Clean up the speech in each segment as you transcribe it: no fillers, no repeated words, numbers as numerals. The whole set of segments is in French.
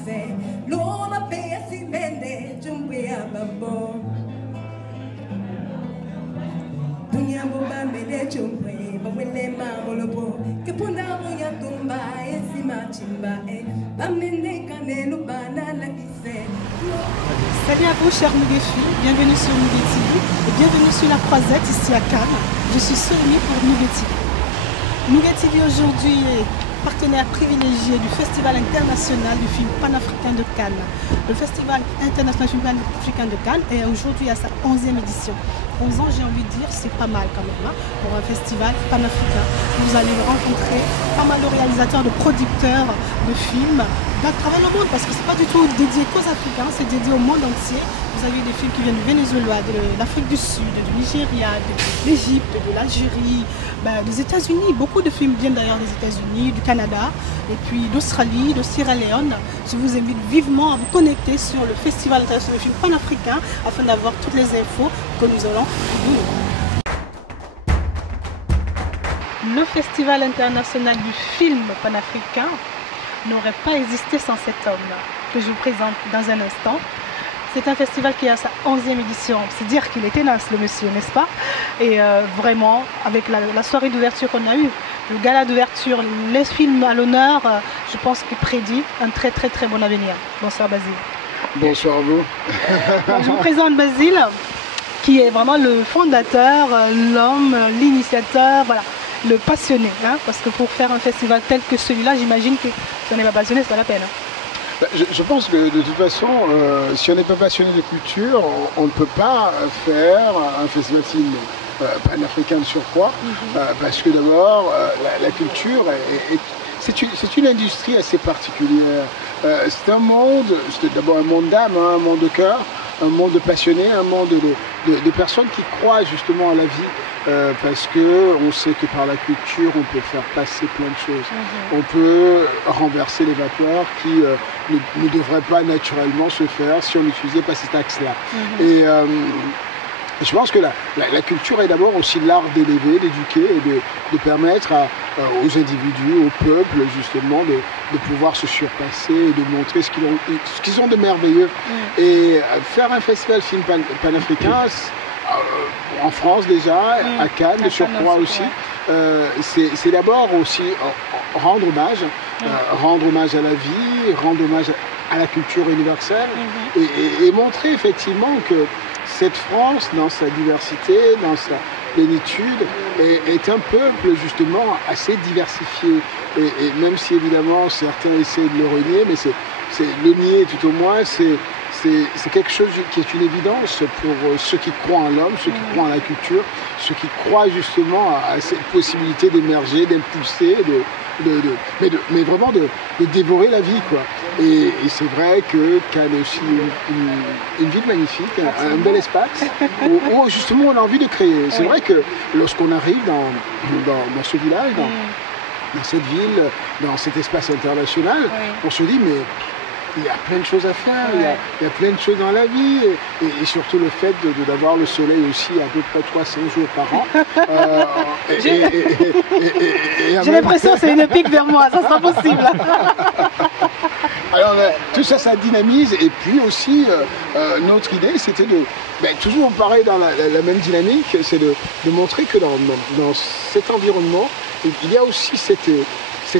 kise Lola pe si mende Jumbe ya babo Dunya boba mede jumbe Bawele ma molopo Kepunda moya tumba Esi machimba Bamende kane lubana la kise Salut à vous chers Muguet filles, bienvenue sur Muguet TV et bienvenue sur la Croisette ici à Cannes. Je suis Soémie pour Muguet TV. Muguet TV aujourd'hui est partenaire privilégié du Festival international du film panafricain de Cannes. Le Festival international du film panafricain de Cannes est aujourd'hui à sa 11e édition. 11 ans, j'ai envie de dire, c'est pas mal quand même hein, pour un festival panafricain. Vous allez rencontrer pas mal de réalisateurs, de producteurs de films à travers le monde, parce que c'est pas du tout dédié qu'aux Africains, c'est dédié au monde entier. Vous avez des films qui viennent du Venezuela, de l'Afrique du Sud, du Nigeria, de l'Égypte, de l'Algérie, des États-Unis. Beaucoup de films viennent d'ailleurs des États-Unis, du Canada, et puis d'Australie, de Sierra Leone. Je vous invite vivement à vous connecter sur le Festival international du film panafricain afin d'avoir toutes les infos que nous allons vous donner. Le Festival international du film panafricain n'aurait pas existé sans cet homme que je vous présente dans un instant. C'est un festival qui a sa 11e édition. C'est dire qu'il est tenace le monsieur, n'est-ce pas? Et vraiment, avec la soirée d'ouverture qu'on a eue, le gala d'ouverture, les films à l'honneur, je pense qu'il prédit un très bon avenir. Bonsoir Basile. Bonsoir à vous. Donc, je vous présente Basile, qui est vraiment le fondateur, l'homme, l'initiateur, voilà. Le passionné, hein, parce que pour faire un festival tel que celui-là, j'imagine que si on n'est pas passionné, c'est pas la peine. Hein. Je pense que de toute façon, si on n'est pas passionné de culture, on ne peut pas faire un festival film panafricain de surcroît, parce que d'abord, la culture, c'est une industrie assez particulière. C'est un monde, c'est d'abord un monde d'âme, hein, un monde de cœur, un monde de passionnés, un monde de personnes qui croient justement à la vie, parce qu'on sait que par la culture, on peut faire passer plein de choses. On peut renverser les vapeurs qui ne devraient pas naturellement se faire si on n'utilisait pas cet axe-là. Et je pense que la culture est d'abord aussi l'art d'élever, d'éduquer et de permettre aux individus, au peuple justement de pouvoir se surpasser et de montrer ce qu'ils ont de merveilleux. Et faire un festival film panafricain, en France déjà, à Cannes, de surcroît aussi, c'est d'abord aussi rendre hommage à la vie, rendre hommage à la culture universelle et montrer effectivement que cette France, dans sa diversité, dans sa plénitude, est un peuple justement assez diversifié. Et même si évidemment certains essaient de le renier, mais c'est le nier tout au moins, c'est quelque chose qui est une évidence pour ceux qui croient en l'homme, ceux qui croient en la culture, ceux qui croient justement à cette possibilité d'émerger, d'impulser, mais vraiment de dévorer la vie, quoi. Et c'est vrai que Cannes est aussi une ville magnifique, un bel espace où justement on a envie de créer. C'est vrai que lorsqu'on arrive dans ce village, dans cette ville, dans cet espace international, on se dit mais il y a plein de choses à faire, il y a plein de choses dans la vie, et surtout le fait d'avoir le soleil aussi à peu près 300 jours par an. J'ai l'impression que c'est une pique vers moi, ça sera possible. Alors tout ça, ça dynamise, et puis aussi notre idée c'était de, toujours pareil dans la même dynamique, c'est de montrer que dans cet environnement, il y a aussi cette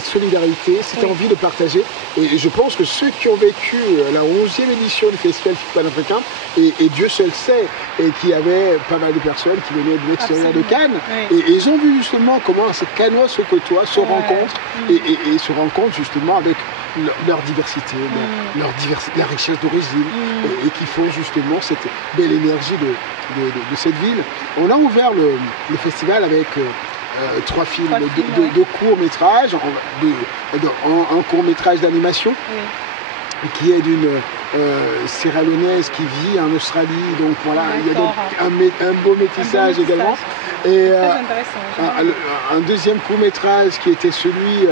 solidarité, cette envie de partager. Et je pense que ceux qui ont vécu la 11e édition du Festival panafricain, et Dieu seul sait, et qui avait pas mal de personnes qui venaient de l'extérieur de Cannes, et ils ont vu justement comment ces Cannois se côtoient, se rencontrent, et se rencontrent justement avec leur diversité, la richesse d'origine, et qui font justement cette belle énergie de cette ville. On a ouvert le festival avec 3 films, de courts-métrages, un court-métrage d'animation qui est d'une Sierra-Léonaise qui vit en Australie, donc voilà, il y a donc un beau métissage également. Et un deuxième court-métrage qui était celui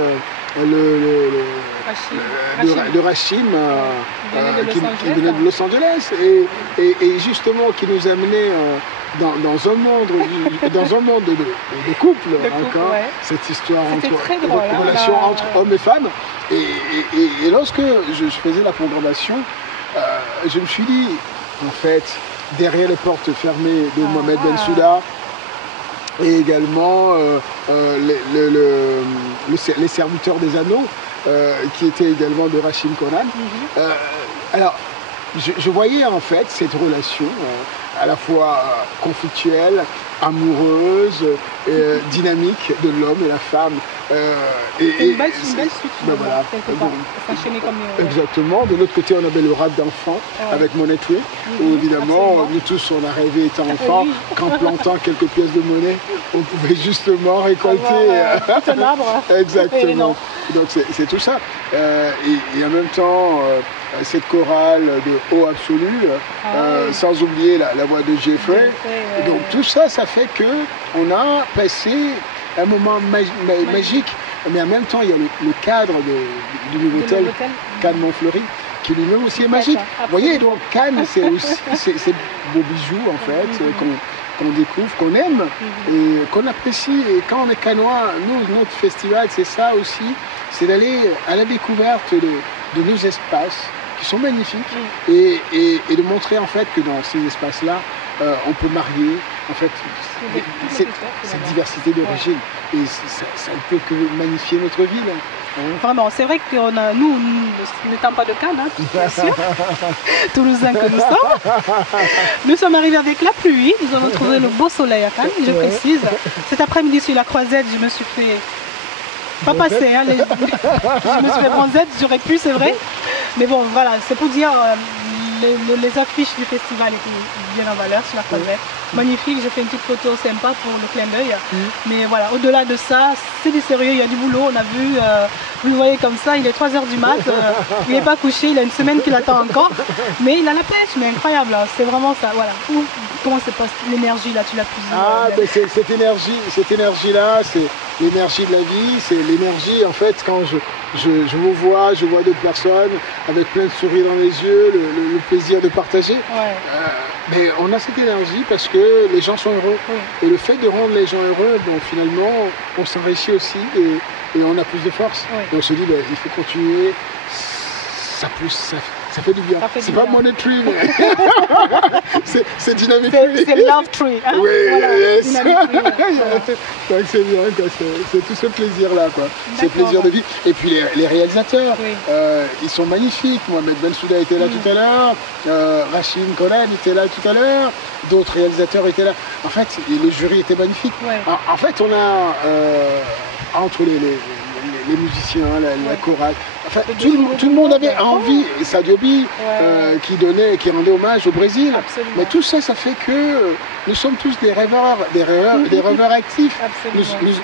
de Rachim, qui venait de Los Angeles, et justement qui nous amenait dans un monde de couple, encore, ouais. cette histoire C'était entre très drôle, hein, relation entre hommes et femmes. Et lorsque je faisais la programmation, je me suis dit, en fait, derrière les portes fermées de Mohamed Bensouda, et également les serviteurs des anneaux, qui étaient également de Rachim Conan. Alors, je voyais en fait cette relation à la fois conflictuelle, amoureuse, dynamique de l'homme et la femme. C'est une belle structure, voilà. quelque part, s'enchaîner comme... Exactement. De l'autre côté, on avait le rap d'enfant avec Money Tree, où évidemment, absolument. nous tous, on a rêvé étant enfant, qu'en plantant quelques pièces de monnaie, on pouvait justement récolter tout un arbre. Exactement. Donc c'est tout ça. Et en même temps, cette chorale de haut absolu, sans oublier la voix de Jeffrey. Donc tout ça, ça fait qu'on a passé un moment magique, mais en même temps, il y a le cadre du nouveau hôtel, Cannes Montfleury, qui lui-même aussi est magique. Vous voyez, donc Cannes, c'est aussi ces beaux bijoux, en fait, qu'on découvre, qu'on aime et qu'on apprécie. Et quand on est cannois, nous, notre festival, c'est ça aussi, c'est d'aller à la découverte de nos espaces qui sont magnifiques et de montrer en fait que dans ces espaces-là, on peut marier en fait cette diversité d'origine et ça ne peut que magnifier notre ville. Vraiment, c'est vrai que nous n'étant pas de Cannes, bien sûr, Toulousains que nous sommes arrivés avec la pluie, nous avons trouvé le beau soleil à Cannes, je précise. Cet après-midi sur la Croisette, je me suis fait... Pas passer, hein, je me suis fait bronzette, j'aurais pu, c'est vrai. Mais bon, voilà, c'est pour dire, les affiches du festival étaient bien en valeur sur la Croisette. Magnifique, j'ai fait une petite photo sympa pour le clin d'œil. Mais voilà, au-delà de ça, c'est du sérieux, il y a du boulot, on a vu, vous le voyez comme ça, il est 3 h du mat, il n'est pas couché, il a une semaine qu'il attend encore. Mais il a la pêche, mais incroyable, c'est vraiment ça, voilà. Comment se passe l'énergie là, tu l'as plus cette énergie-là, c'est l'énergie de la vie, c'est l'énergie, en fait, quand je vous vois, je vois d'autres personnes avec plein de sourires dans les yeux, le plaisir de partager. Mais on a cette énergie parce que les gens sont heureux. Et le fait de rendre les gens heureux, bon, finalement, on s'enrichit aussi et on a plus de force. Et on se dit, il faut continuer, ça fait du bien. C'est pas Money Tree, mais c'est Dynamic Tree. C'est Love Tree. Hein, oui, voilà, yes. Donc c'est bien, c'est tout ce plaisir-là, ce plaisir de vie. Et puis les réalisateurs, ils sont magnifiques. Mohamed Bensouda était là tout à l'heure, Rachim Conan était là tout à l'heure, d'autres réalisateurs étaient là. En fait, le jury était magnifique. En fait, on a, entre les musiciens, la chorale, enfin, tout le monde avait envie, Sadio Bi qui rendait hommage au Brésil. Absolument. Mais tout ça, ça fait que nous sommes tous des rêveurs actifs.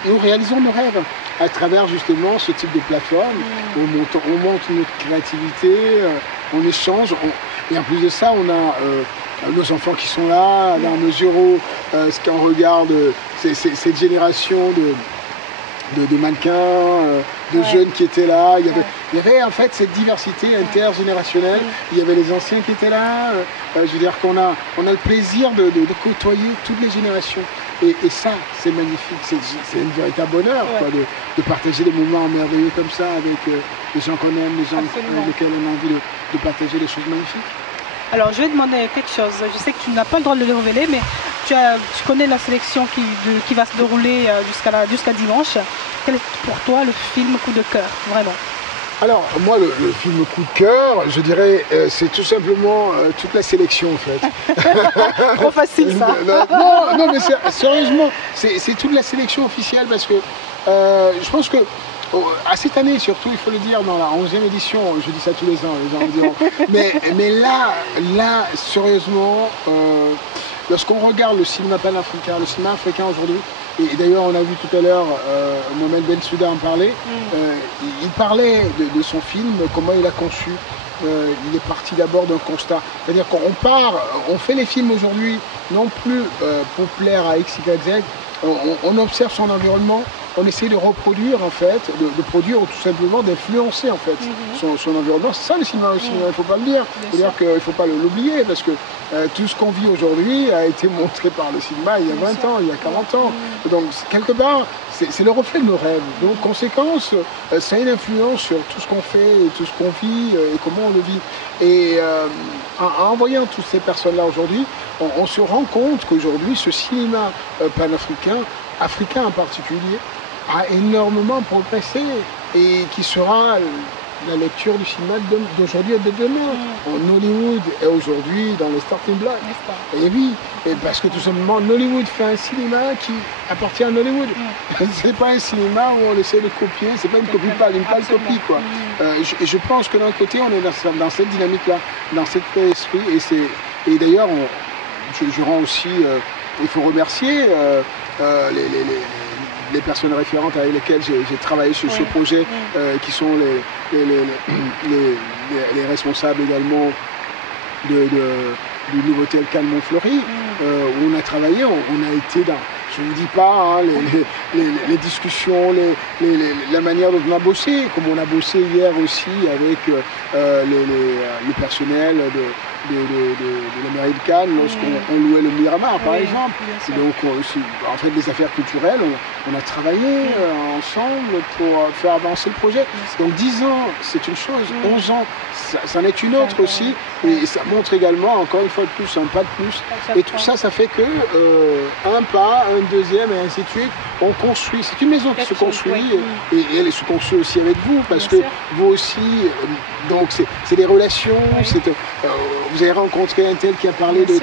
Nous réalisons nos rêves à travers justement ce type de plateforme. On monte notre créativité, on échange. Et en plus de ça, on a nos enfants qui sont là, dans la mesure où quand on regarde cette génération de mannequins, de jeunes qui étaient là. Il y avait en fait cette diversité intergénérationnelle. Il y avait les anciens qui étaient là. Je veux dire qu'on a le plaisir de côtoyer toutes les générations. Et ça, c'est magnifique. C'est un véritable bonheur de partager des moments merveilleux comme ça avec les gens qu'on aime, les gens avec lesquels on a envie de partager des choses magnifiques. Alors, je vais demander quelque chose. Je sais que tu n'as pas le droit de le révéler, mais tu connais la sélection qui va se dérouler jusqu'à dimanche. Quel est pour toi le film coup de cœur, vraiment? Alors, moi, le film coup de cœur, je dirais, c'est tout simplement toute la sélection, en fait. Trop facile, ça. Non, mais sérieusement, c'est toute la sélection officielle, parce que je pense que à cette année, surtout, il faut le dire, dans la 11e édition, je dis ça tous les ans, les gens me diront, mais là, sérieusement, lorsqu'on regarde le cinéma panafricain, le cinéma africain aujourd'hui, et d'ailleurs on a vu tout à l'heure Mohamed Bensouda en parler, il parlait de son film, comment il a conçu il est parti d'abord d'un constat. C'est-à-dire qu'on on fait les films aujourd'hui non plus pour plaire à X, Y, Z. On observe son environnement, on essaie de reproduire en fait, de produire ou tout simplement d'influencer en fait son environnement. C'est ça le cinéma aussi, il ne faut pas le dire. C'est-à-dire qu'il ne faut pas l'oublier parce que tout ce qu'on vit aujourd'hui a été montré par le cinéma il y a 20 ans, il y a 40 ans. Donc quelque part, c'est le reflet de nos rêves. Donc conséquence, ça a une influence sur tout ce qu'on fait, tout ce qu'on vit et comment on le vit. Et en voyant toutes ces personnes-là aujourd'hui, on se rend compte qu'aujourd'hui, ce cinéma panafricain, africain en particulier, a énormément progressé et qui sera la lecture du cinéma d'aujourd'hui et de demain. En Hollywood est aujourd'hui dans les starting blocks. Et oui, parce que tout simplement, Hollywood fait un cinéma qui appartient à Hollywood. C'est pas un cinéma où on essaie de copier, c'est pas une copie pâle, une pâle copie quoi. Et je pense que d'un côté, on est dans cette dynamique-là, dans cet esprit. Et d'ailleurs, je rends aussi, il faut remercier les personnes référentes avec lesquelles j'ai travaillé sur ce projet, qui sont les responsables également du nouveau hôtel Cannes Montfleury, où on a travaillé, on a été dans, je ne vous dis pas, les discussions, la manière dont on a bossé, comme on a bossé hier aussi avec le personnel de la mairie de Cannes, lorsqu'on louait le Miramar par exemple. Donc en fait les affaires culturelles, on a travaillé ensemble pour faire avancer le projet. Donc 10 ans c'est une chose, 11 ans ça en est une autre aussi, et ça montre également encore une fois de plus un pas de plus. Et tout ça, ça fait que un pas, un deuxième et ainsi de suite, on construit. C'est une maison qui se construit et elle se construit aussi avec vous, parce que vous aussi, donc c'est des relations, vous avez rencontré un tel qui a parlé de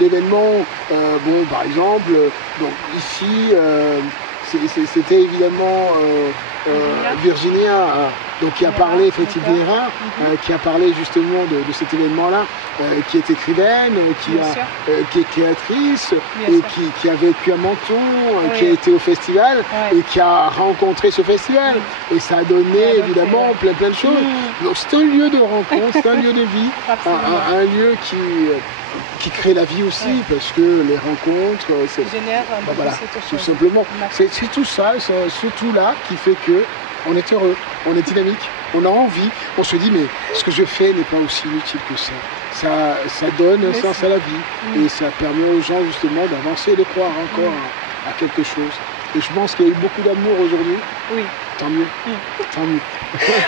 l'événement, bon par exemple, donc ici c'était évidemment Virginia, donc qui a parlé, effectivement, qui a parlé justement de cet événement-là, qui est écrivaine, qui est créatrice, et qui a vécu à Menton, qui a été au festival, et qui a rencontré ce festival. Et ça a donné évidemment plein de choses. Donc c'est un lieu de rencontre, c'est un lieu de vie, un lieu qui crée la vie aussi, parce que les rencontres, c'est voilà, tout simplement. C'est tout ça, surtout là, qui fait que on est heureux, on est dynamique, on a envie, on se dit mais ce que je fais n'est pas aussi inutile que ça. Ça donne un sens à la vie et ça permet aux gens justement d'avancer et de croire encore à quelque chose. Et je pense qu'il y a eu beaucoup d'amour aujourd'hui. Oui. Tant mieux. Tant mieux.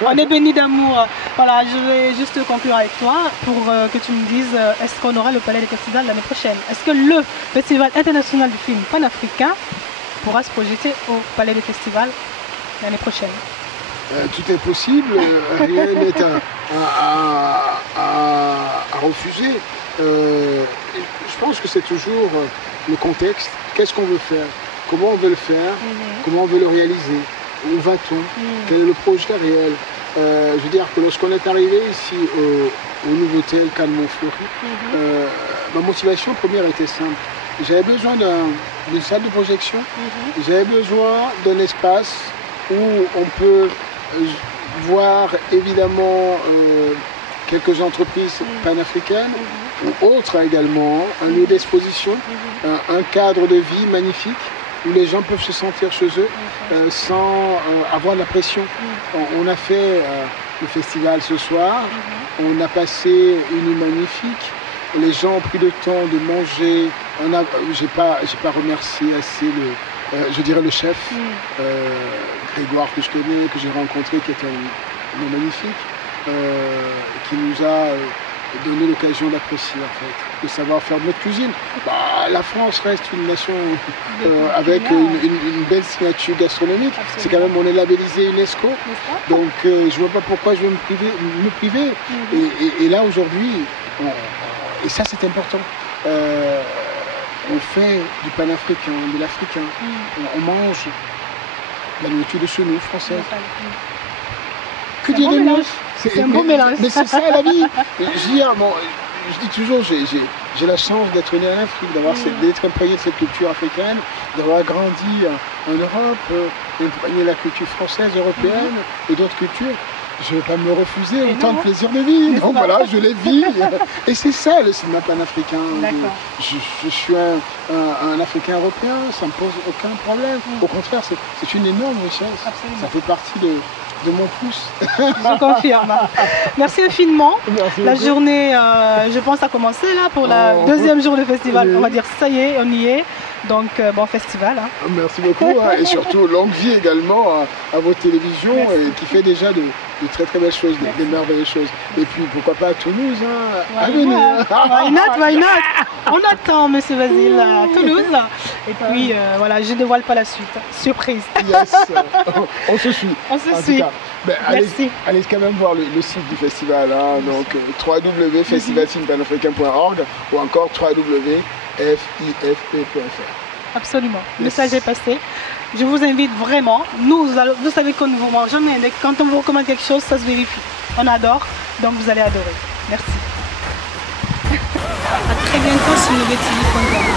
On est béni d'amour. Voilà, je vais juste conclure avec toi pour que tu me dises, est-ce qu'on aura le Palais des Festivals l'année prochaine? Est-ce que le Festival international du film panafricain pourra se projeter au Palais des Festivals l'année prochaine? Tout est possible, rien n'est à refuser. Je pense que c'est toujours le contexte. Qu'est-ce qu'on veut faire? Comment on veut le faire? Comment on veut le réaliser? Où va-t-on? Quel est le projet réel? Je veux dire que lorsqu'on est arrivé ici au nouveau hôtel Cannes Montfleury, ma motivation première était simple. J'avais besoin d'une salle de projection, j'avais besoin d'un espace où on peut voir évidemment quelques entreprises panafricaines ou autres également, un lieu d'exposition, un cadre de vie magnifique où les gens peuvent se sentir chez eux sans avoir la pression. On a fait le festival ce soir, on a passé une nuit magnifique, les gens ont pris le temps de manger, j'ai pas remercié assez le chef, Grégoire que je connais, que j'ai rencontré, qui est un homme magnifique, qui nous a donné l'occasion d'apprécier en fait, de savoir faire de notre cuisine. La France reste une nation avec une belle signature gastronomique. C'est quand même, on est labellisé UNESCO, donc je vois pas pourquoi je vais me priver. Et là aujourd'hui, et ça c'est important. On fait du panafricain, de l'africain. On mange la nourriture de chez nous, française. Que dire de mieux? C'est un beau mélange. Mais c'est ça la vie. Je dis toujours, j'ai la chance d'être né en Afrique, d'être imprégné de cette culture africaine, d'avoir grandi en Europe, imprégné de la culture française, européenne et d'autres cultures. je ne vais pas me refuser autant de plaisir de vie. Donc voilà, je les vis. Et c'est ça le cinéma panafricain. Je suis un Africain européen, ça ne me pose aucun problème. Au contraire, c'est une énorme richesse. Absolument. Ça fait partie de mon pouce. Je confirme. Merci infiniment. Merci la beaucoup. journée, je pense, a commencé là pour le deuxième jour du festival. Oui. On va dire ça y est, on y est. Donc bon festival. Hein. Merci beaucoup et surtout longue vie également à vos télévisions qui fait déjà de très très belles choses, de merveilleuses choses. Et puis pourquoi pas à Toulouse, hein, à venir. Why not? On attend Monsieur Basile à Toulouse. Et puis voilà, je ne dévoile pas la suite. Surprise. Yes, on se suit. On se suit. Ben, allez quand même voir le site du festival, hein, donc www.festivalcinepanafricain.org ou encore www.fifp.fr. Absolument. Le message est passé. Je vous invite vraiment. Vous savez qu'on ne vous ment jamais. Quand on vous recommande quelque chose, ça se vérifie. On adore, donc vous allez adorer. Merci. À très bientôt sur NouvetTV.com.